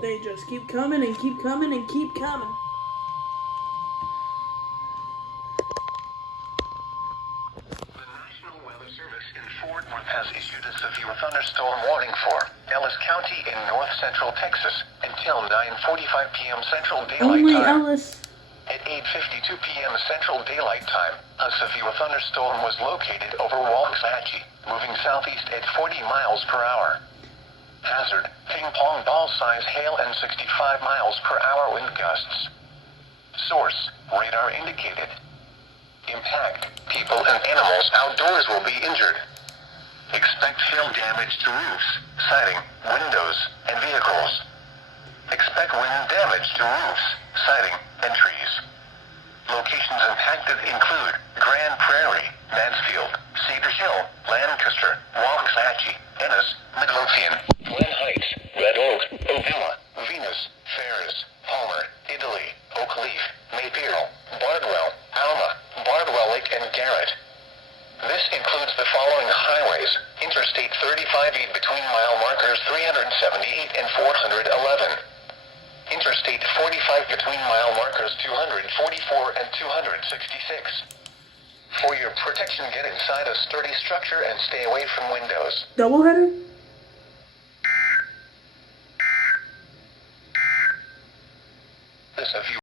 They just keep coming and keep coming and keep coming. The National Weather Service in Fort Worth has issued a severe thunderstorm warning for Ellis County in north-central Texas until 9:45 p.m. Central Daylight Only Time. Ellis. At 8:52 p.m. Central Daylight Time, a severe thunderstorm was located over Waxahachie, moving southeast at 40 miles per hour. Hazard, ping-pong ball-size hail and 65 miles per hour wind gusts. Source, radar indicated. Impact, people and animals outdoors will be injured. Expect hail damage to roofs, siding, windows, and vehicles. Expect wind damage to roofs, siding, and trees. Locations impacted include Grand Prairie, Mansfield, Cedar Hill, Lancaster, Waxahachie, Ennis, Midlothian, Glen Heights, Red Oak, Ovilla, Venus, Ferris, Palmer, Italy, Oak Leaf, Maypeel, Bardwell, Alma, Bardwell Lake, and Garrett. This includes the following highways: Interstate 35E between mile markers 378 and 411. Interstate 45 between mile markers 244 and 266. For your protection, get inside a sturdy structure and stay away from windows. Doubleheader? This of you.